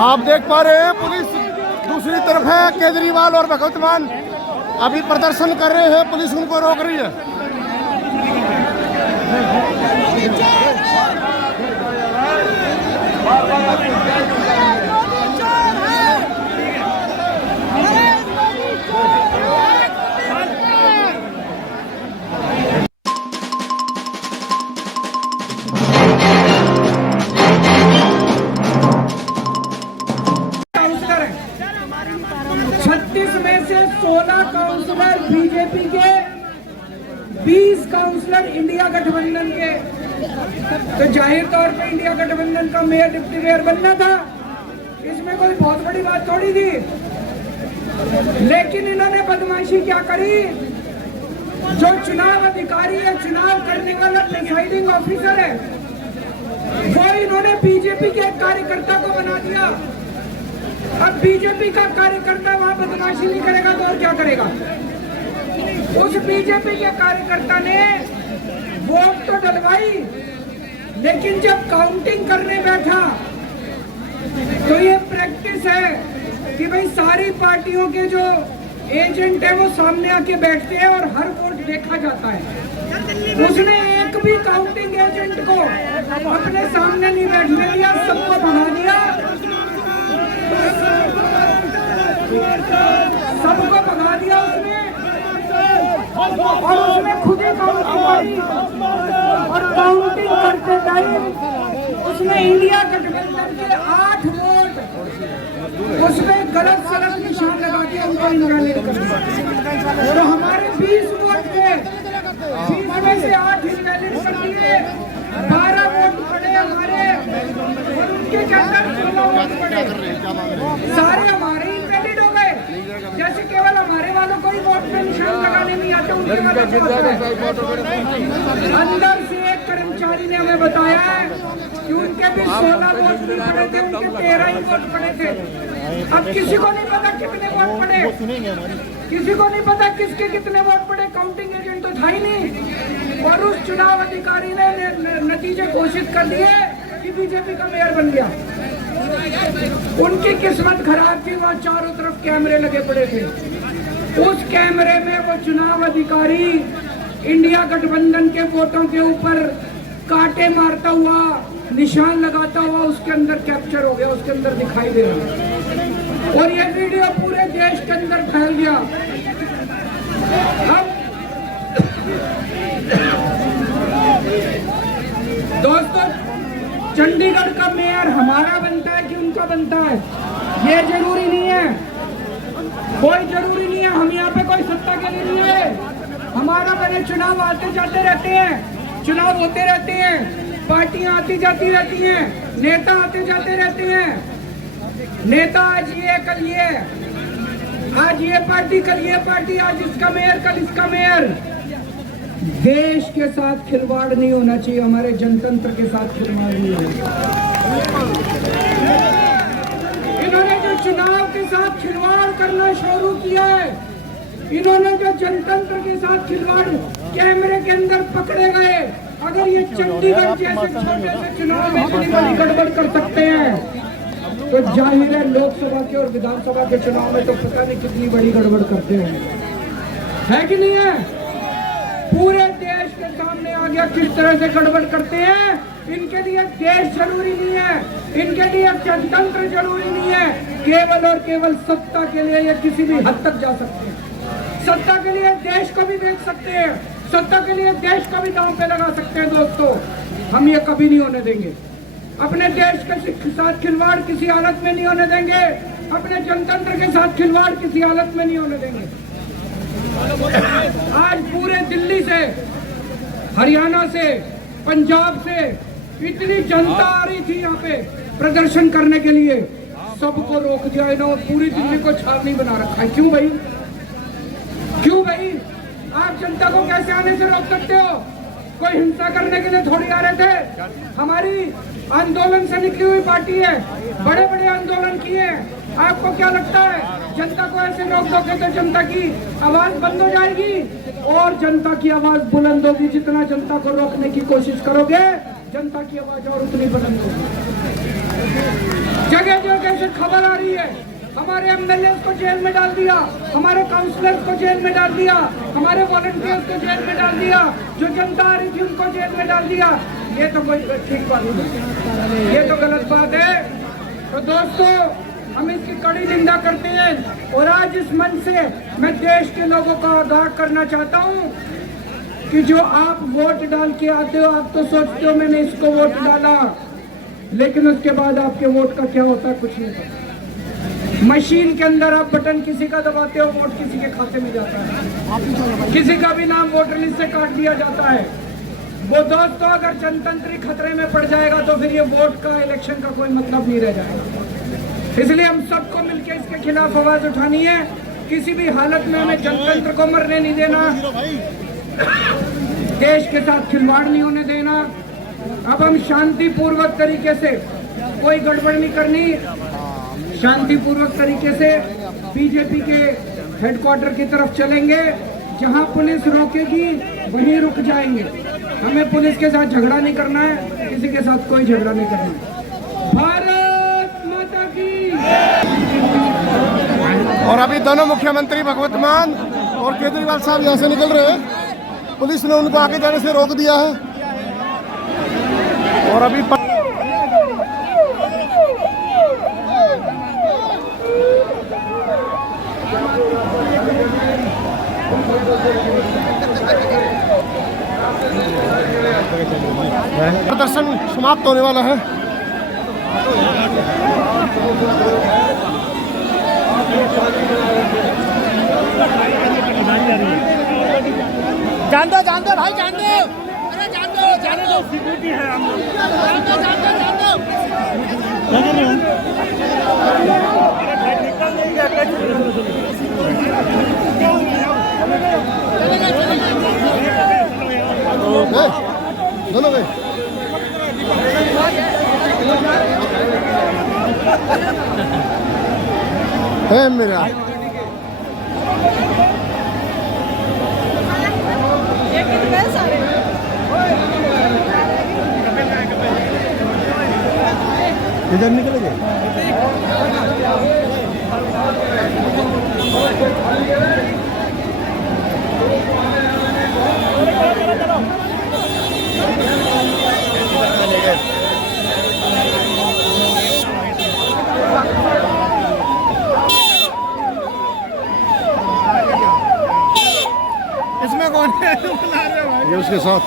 आप देख पा रहे हैं पुलिस दूसरी तरफ है, केजरीवाल और भगवंत मान अभी प्रदर्शन कर रहे हैं, पुलिस उनको रोक रही है। में से 16 काउंसलर बीजेपी के, 20 काउंसलर इंडिया गठबंधन के। तो जाहिर तौर पे इंडिया गठबंधन का मेयर डिप्टी मेयर बनना था, इसमें कोई बहुत बड़ी बात थोड़ी थी। लेकिन इन्होंने बदमाशी क्या करी, जो चुनाव अधिकारी है, चुनाव करने वाला प्रिसाइडिंग ऑफिसर है, वो इन्होंने बीजेपी के एक कार्यकर्ता को बना दिया। अब बीजेपी का कार्यकर्ता वहां बदमाशी नहीं करेगा तो और क्या करेगा। उस बीजेपी के कार्यकर्ता ने वोट तो डलवाई, लेकिन जब काउंटिंग करने बैठा तो ये प्रैक्टिस है कि भाई सारी पार्टियों के जो एजेंट है वो सामने आके बैठते हैं और हर वोट देखा जाता है। उसने एक भी काउंटिंग एजेंट को अपने सामने नहीं बैठने दिया, सबको भगा दिया, सबको भगा दिया उसने, और उसने खुद ही काउंटिंग करी। और काउंटिंग करते टाइम उसने इंडिया गठबंधन के 8 वोट उसमें गलत सलत निशान लगा के उनको इनवैलिड कर दिया। तो हमारे 20 वोट थे, 20 में से 8 इनवैलिड कर दिए, 12 वोट पड़े हमारे, और उनके के अंदर 16 वोट पड़े, सारे हमारे इनवैलिड हो गए। जैसे केवल हमारे वालों को ही वोट में निशान लगाने नहीं आते, उनके अंदर से एक कर्मचारी ने हमें बताया है कि उनके भी 16 वोट नहीं पड़े थे, उनके 13 ही वोट पड़े थे। अब किसी को नहीं पता कितने वोट पड़े, किसी को नहीं पता किसके कितने वोट पड़े, काउंटिंग एजेंट तो था ही नहीं। और उस चुनाव अधिकारी ने नतीजे घोषित कर दिए कि बीजेपी का मेयर बन गया। उनकी किस्मत खराब थी, वहां चारों तरफ कैमरे लगे पड़े थे। उस कैमरे में वो चुनाव अधिकारी इंडिया गठबंधन के वोटों के ऊपर कांटे मारता हुआ, निशान लगाता हुआ उसके अंदर कैप्चर हो गया, उसके अंदर दिखाई दे रहा। और ये वीडियो पूरे देश के अंदर फैल गया। अब दोस्तों, चंडीगढ़ का मेयर हमारा बनता है कि उनका बनता है, ये जरूरी नहीं है, कोई जरूरी नहीं है। हम यहाँ पे कोई सत्ता के लिए नहीं है, हमारा बने चुनाव आते जाते रहते हैं, चुनाव होते रहते हैं, पार्टियां आती जाती रहती हैं, नेता आते जाते रहते हैं। नेता आज ये कल ये, आज ये पार्टी कल ये पार्टी, आज इसका मेयर कल इसका मेयर। देश के साथ खिलवाड़ नहीं होना चाहिए, हमारे जनतंत्र के साथ खिलवाड़ नहीं होना। इन्होंने जो चुनाव के साथ खिलवाड़ करना शुरू किया है, इन्होंने जो जनतंत्र के साथ खिलवाड़ कैमरे के अंदर पकड़े गए, अगर ये चंडीगढ़ जैसे छोटे से चुनाव में इतनी बड़ी गड़बड़ कर सकते हैं, तो जाहिर है लोकसभा के और विधानसभा के चुनाव में तो पता नहीं कितनी बड़ी गड़बड़ करते हैं, है कि नहीं है। पूरे देश के सामने आ गया किस तरह से गड़बड़ करते हैं। इनके लिए देश जरूरी नहीं है, इनके लिए जनतंत्र जरूरी नहीं है, केवल और केवल सत्ता के लिए ये किसी भी हद तक जा सकते हैं। सत्ता के लिए देश को भी बेच सकते हैं, सत्ता के लिए देश को भी दांव पे लगा सकते हैं। दोस्तों, हम ये कभी नहीं होने देंगे, अपने देश के साथ खिलवाड़ किसी हालत में नहीं होने देंगे, अपने जनतंत्र के साथ खिलवाड़ किसी हालत में नहीं होने देंगे। आज पूरे दिल्ली से, हरियाणा से, पंजाब से इतनी जनता आ रही थी यहाँ पे प्रदर्शन करने के लिए, सबको रोक दिया इन्होंने, पूरी दिल्ली को छावनी बना रखा है। क्यों भाई, क्यों भाई? आप जनता को कैसे आने से रोक सकते हो? कोई हिंसा करने के लिए थोड़ी आ रहे थे। हमारी आंदोलन से निकली हुई पार्टी है, बड़े बड़े आंदोलन किए। आपको क्या लगता है जनता को ऐसे रोक दोगे तो जनता की आवाज बंद हो जाएगी और जनता की आवाज बुलंद होगी। जितना जनता को रोकने की कोशिश करोगे, जनता की आवाज और उतनी बुलंद होगी। जगह जगह से हमारे एमएलए को जेल में डाल दिया, हमारे काउंसलर को जेल में डाल दिया, हमारे वॉलंटियर्स को जेल में डाल दिया, जो जनता आ रही थी उनको जेल में डाल दिया। ये तो कोई ठीक बात नहीं, ये तो गलत बात है। तो दोस्तों, हम इसकी कड़ी निंदा करते हैं और आज इस मंच से मैं देश के लोगों को आगाह करना चाहता हूँ कि जो आप वोट डाल के आते हो, आप तो सोचते हो मैंने इसको वोट डाला, लेकिन उसके बाद आपके वोट का क्या होता है कुछ नहीं पता। मशीन के अंदर आप बटन किसी का दबाते हो, वोट किसी के खाते में जाता है, किसी का भी नाम वोटर लिस्ट से काट दिया जाता है। वो दोस्तों, अगर जनतंत्र खतरे में पड़ जाएगा तो फिर ये वोट का, इलेक्शन का कोई मतलब नहीं रह जाएगा। इसलिए हम सबको मिलकर इसके खिलाफ आवाज उठानी है। किसी भी हालत में हमें जनतंत्र को मरने नहीं देना, देश के साथ खिलवाड़ नहीं होने देना। अब हम शांतिपूर्वक तरीके से, कोई गड़बड़ नहीं करनी, शांतिपूर्वक तरीके से बीजेपी के हेडक्वार्टर की तरफ चलेंगे। जहां पुलिस रोकेगी वहीं रुक जाएंगे। हमें पुलिस के साथ झगड़ा नहीं करना है, किसी के साथ कोई झगड़ा नहीं करना है। भारत माता की। और अभी दोनों मुख्यमंत्री भगवत मान और केजरीवाल साहब यहाँ से निकल रहे हैं। पुलिस ने उनको आगे जाने से रोक दिया है। और अभी प्रदर्शन समाप्त होने वाला है। जान दो भाई, जान दो, अरे जान दो सिक्योरिटी है हम लोग, जान दो निकल नहीं गया। दोनों गए है मेरा इधर निकल गए। इसमें कौन है? ये उसके साथ